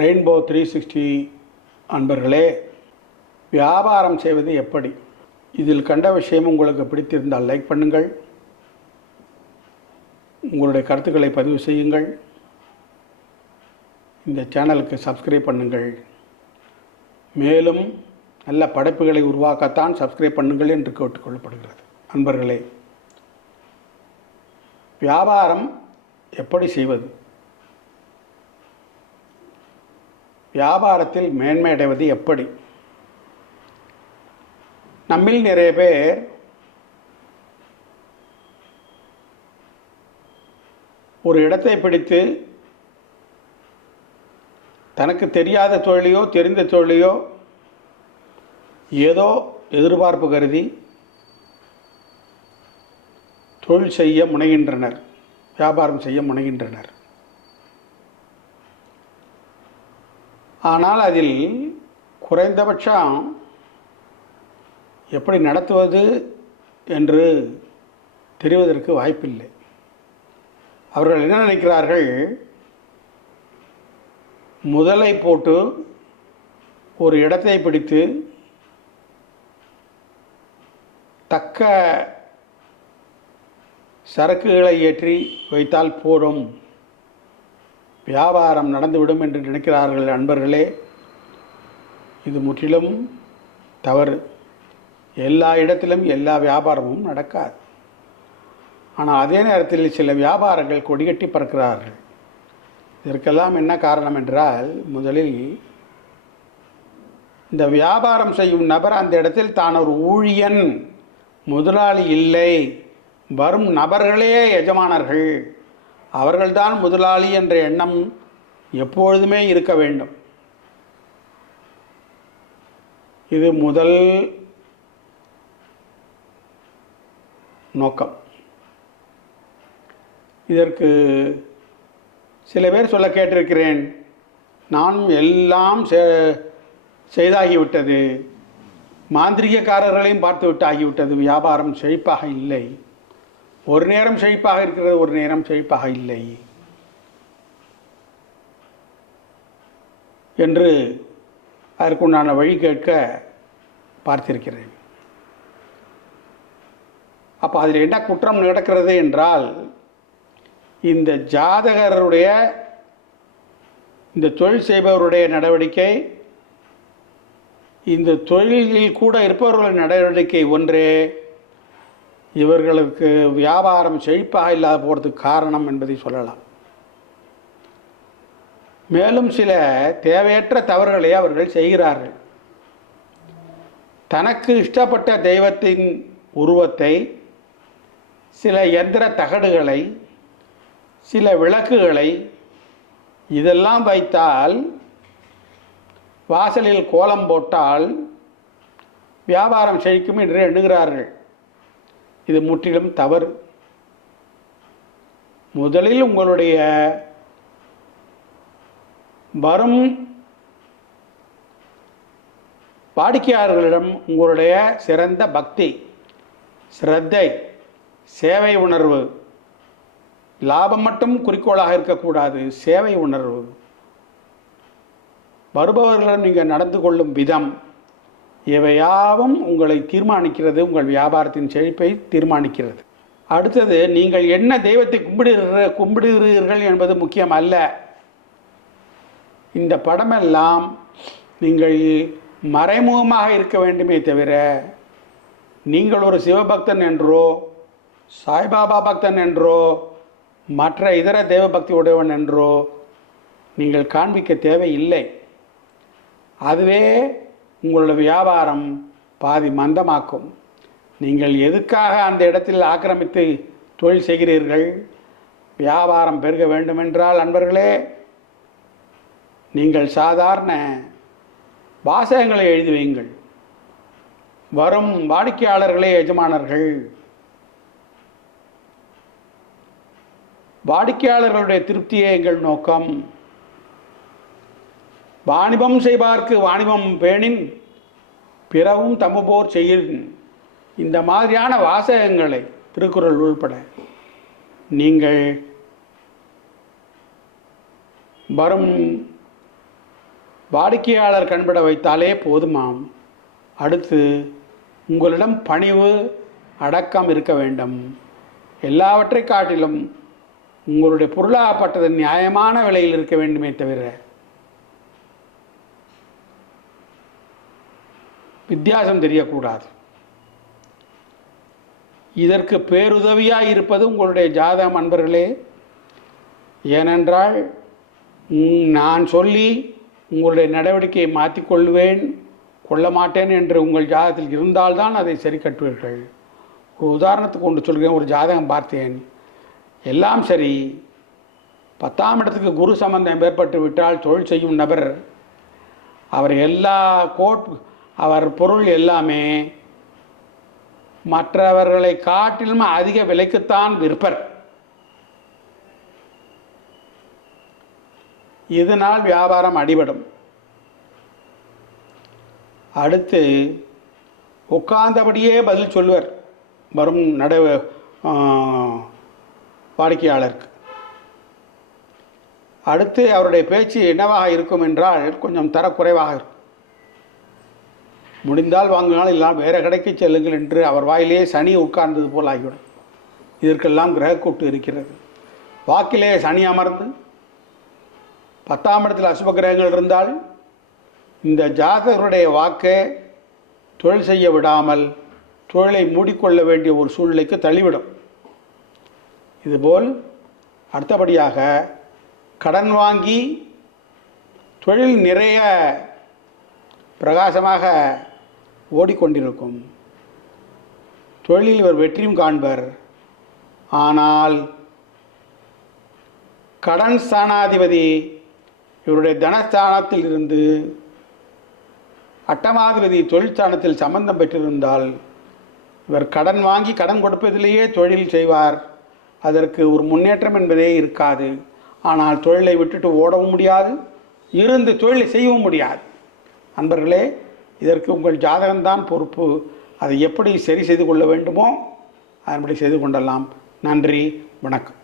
Rainbow three sixty அன்பர்களே வியாபாரம் செய்வது எப்படி? இதில் கண்ட விஷயம் உங்களுக்கு பிடித்திருந்தால் லைக் பண்ணுங்கள். உங்களுடைய கருத்துக்களை பதிவு செய்யுங்கள். இந்த சேனலுக்கு சப்ஸ்கிரைப் பண்ணுங்கள். மேலும் நல்ல படைப்புகளை உருவாக்கத்தான் சப்ஸ்கிரைப் பண்ணுங்கள் என்று கேட்டுக்கொள்ளப்படுகிறது அன்பர்களே வியாபாரம் எப்படி செய்வது? வியாபாரத்தில் மேன்மை அடைவது எப்படி? நம்மில் நிறைய பேர் ஒரு இடத்தை பிடித்து தனக்கு தெரியாத தொழிலையோ தெரிந்த தொழிலையோ ஏதோ எதிர்பார்ப்பு கருதி தொழில் செய்ய முனைகின்றனர் வியாபாரம் செய்ய முனைகின்றனர். ஆனால் அதில் குறைந்தபட்சம் எப்படி நடத்துவது என்று தெரிவதற்கு வாய்ப்பில்லை. அவர்கள் என்ன நினைக்கிறார்கள்? முதலை போட்டு ஒரு இடத்தை பிடித்து தக்க சரக்குகளை ஏற்றி வைத்தால் போதும். வியாபாரம் நடந்துவிடும் என்று நினைக்கிறார்கள் அன்பர்களே. இது முற்றிலும் தவறு. எல்லா இடத்திலும் எல்லா வியாபாரமும் நடக்காது. ஆனால் அதே நேரத்தில் சில வியாபாரங்கள் கொடிகட்டி பறக்கிறார்கள். இதற்கெல்லாம் என்ன காரணம் என்றால் முதலில் இந்த வியாபாரம் செய்யும் நபர் அந்த இடத்தில் தான் ஒரு ஊழியன் முதலாளி இல்லை. வரும் நபர்களே எஜமானர்கள். அவர்கள்தான் முதலாளி என்ற எண்ணம் எப்பொழுதுமே இருக்க வேண்டும். இது முதல் நோக்கம். இதற்கு சில பேர் சொல்ல கேட்டிருக்கிறேன் நான் எல்லாம் செ- செய்தாகிவிட்டது. மாந்திரிகக்காரர்களையும் பார்த்து விட்டு ஆகிவிட்டது வியாபாரம் செழிப்பாக இல்லை. ஒரு நேரம் செழிப்பாக இருக்கிறது ஒரு நேரம் செழிப்பாக இல்லை. என்று அதற்குண்டான வழி கேட்க பார்த்திருக்கிறேன். அப்போ அதில் என்ன குற்றம் நடக்கிறது என்றால் இந்த ஜாதகருடைய இந்த தொழில் செய்பவருடைய நடவடிக்கை இந்த தொழிலில் கூட இருப்பவர்களின் நடவடிக்கை ஒன்றே. இவர்களுக்கு வியாபாரம் செழிப்பாக இல்லாத போகிறதுக்கு காரணம் என்பதை சொல்லலாம். மேலும் சில தேவையற்ற தவறுகளை அவர்கள் செய்கிறார்கள். தனக்கு இஷ்டப்பட்ட தெய்வத்தின் உருவத்தை சில எந்திர தகடுகளை சில விளக்குகளை இதெல்லாம் வைத்தால் வாசலில் கோலம் போட்டால் வியாபாரம் செழிக்கும் என்று எண்ணுகிறார்கள். இது முற்றிலும் தவறு. முதலில் உங்களுடைய வரும் வாடிக்கையாளர்களிடம் உங்களுடைய சிறந்த பக்தி சிரத்தை சேவை உணர்வு லாபம் மட்டும் குறிக்கோளாக இருக்கக்கூடாது சேவை உணர்வு. வருபவர்களிடம் நீங்கள் நடந்து கொள்ளும் விதம் இவையாவும் உங்களை தீர்மானிக்கிறது உங்கள் வியாபாரத்தின் செழிப்பை தீர்மானிக்கிறது. அடுத்தது நீங்கள் என்ன தெய்வத்தை கும்பிடுகிற கும்பிடுகிறீர்கள் என்பது முக்கியம் அல்ல. இந்த படமெல்லாம் நீங்கள் மறைமுகமாக இருக்க வேண்டுமே தவிர நீங்கள் ஒரு சிவபக்தன் என்றோ சாய்பாபா பக்தன் என்றோ மற்ற இதர தெய்வ பக்தி உடையவன் என்றோ நீங்கள் காண்பிக்க தேவையில்லை. அதுவே உங்களோட வியாபாரம் பாதி மந்தமாக்கும். நீங்கள் எதுக்காக அந்த இடத்தில் ஆக்கிரமித்து தொழில் செய்கிறீர்கள்? வியாபாரம் பெருக வேண்டுமென்றால் அன்பர்களே நீங்கள் சாதாரண வாசகங்களை எழுதி வையுங்கள். வரும் வாடிக்கையாளர்களே எஜமானர்கள். வாடிக்கையாளர்களுடைய திருப்தியே எங்கள் நோக்கம். வாணிபம் செய்வார்க்கு வாணிபம் பேணின் பிறவும் தம்புபோர் செய்யின். இந்த மாதிரியான வாசகங்களை திருக்குறள் உள்பட நீங்கள் வரும் வாடிக்கையாளர் கண்பட வைத்தாலே போதுமாம். அடுத்து உங்களிடம் பணிவு அடக்கம் இருக்க வேண்டும். எல்லாவற்றை காட்டிலும் உங்களுடைய பொருளாகப்பட்டது நியாயமான விலையில் இருக்க வேண்டுமே தவிர வித்தியாசம் தெரியக்கூடாது. இதற்கு பேருதவியாக இருப்பது உங்களுடைய ஜாதகம் அன்பர்களே. ஏனென்றால் உம், நான் சொல்லி உங்களுடைய நடவடிக்கையை மாற்றிக்கொள்வேன் கொள்ள மாட்டேன் என்று உங்கள் ஜாதகத்தில் இருந்தால்தான் அதை சரி கட்டுவீர்கள். ஒரு உதாரணத்துக்கு ஒன்று சொல்கிறேன் ஒரு ஜாதகம் பார்த்தேன். எல்லாம் சரி. பத்தாம் இடத்துக்கு குரு சம்பந்தம் ஏற்பட்டு விட்டால் தொழில் செய்யும் நபர் அவர் எல்லா கோட் அவர் பொருள் எல்லாமே மற்றவர்களை காட்டிலும் அதிக விலைக்குத்தான் விற்பர். இதனால் வியாபாரம் அடிபடும். அடுத்து உட்கார்ந்தபடியே பதில் சொல்வர் வரும் நட வாடிக்கையாளருக்கு. அடுத்து அவருடைய பேச்சு என்னவாக இருக்கும் என்றால் கொஞ்சம் தரக்குறைவாக இருக்கும். முடிந்தால் வாங்கினால் இல்லாமல் வேறு கடைக்கு செல்லுங்கள் என்று அவர் வாயிலே சனி உட்கார்ந்தது போல் ஆகிவிடும். இதற்கெல்லாம் கிரகக்கூட்டு இருக்கிறது. வாக்கிலே சனி அமர்ந்து பத்தாம் இடத்தில் அசுப கிரகங்கள் இருந்தால் இந்த ஜாதகருடைய வாக்கை தொழில் செய்ய விடாமல் தொழிலை மூடிக்கொள்ள வேண்டிய ஒரு சூழ்நிலைக்கு தள்ளிவிடும். இதுபோல் அடுத்தபடியாக கடன் வாங்கி தொழில் நிறைய பிரகாசமாக ஓடிக்கொண்டிருக்கும். தொழிலில் இவர் வெற்றியும் காண்பர். ஆனால் கடன் ஸ்தானாதிபதி இவருடைய தனஸ்தானத்தில் இருந்து அட்டமாதிபதி தொழில் ஸ்தானத்தில் சம்பந்தம் பெற்றிருந்தால் இவர் கடன் வாங்கி கடன் கொடுப்பதிலேயே தொழில் செய்வார். அதற்கு ஒரு முன்னேற்றம் என்பதே இருக்காது. ஆனால் தொழிலை விட்டுட்டு ஓடவும் முடியாது இருந்து தொழிலை செய்யவும் முடியாது. அன்பர்களே இதற்கு உங்கள் ஜாதகம்தான் பொறுப்பு. அதை எப்படி சரி செய்து கொள்ள வேண்டுமோ அதன்படி செய்து கொள்ளலாம். நன்றி வணக்கம்.